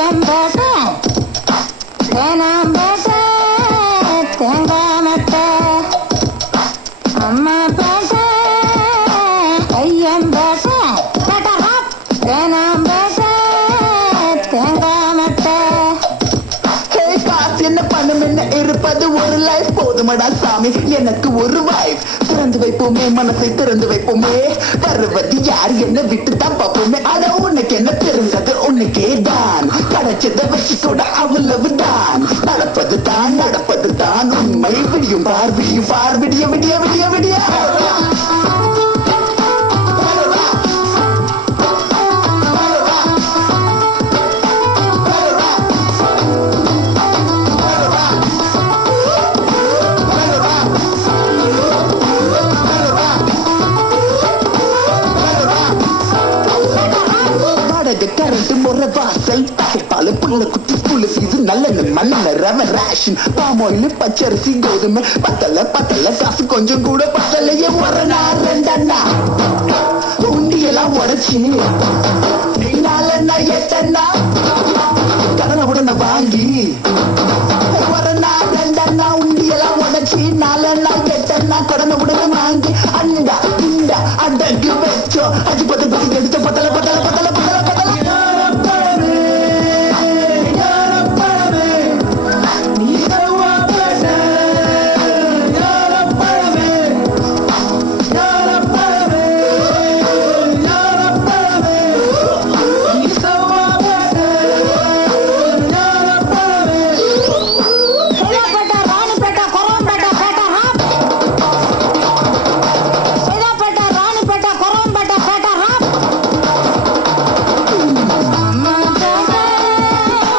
ஐயம்பேட்டை தேனாம்பேட்டை தேங்காமட்டை அம்மா பேட்டை ஐயம்பேட்டை தேனாம்பேட்டை தேங்காமட்டை. என்ன பண்ணும் என்ன இருப்பது ஒரு லைஃப் போதுமடா சாமி எனக்கு ஒரு வைஃப். திறந்து வைப்போமே மனசை திறந்து வைப்போமே, வருவது யார் என்ன விட்டு தான் பார்ப்போமே. ஆனா உனக்கு என்ன தெரிஞ்சது உனக்கே தான், கிடைச்சதை வச்சு கூட அவ்வளவு தான். நடப்பது தான் நடப்பது தான் உண்மை. விடியும் பார் விடியும் பார் விடிய விடிய விடிய விடிய கரண்ட் முறை வாசல் பால புள்ள குட்டி புள்ள சீசு நல்ல மண்ணெண்ண ரவ ரேஷன் பாமாயில் பச்சரிசி கோதுமை பத்தல பத்தல காசு கொஞ்சம் கூட பத்தலையே ஒரு நாள் ரெண்டண்ணா உண்டியெல்லாம் உடைச்சு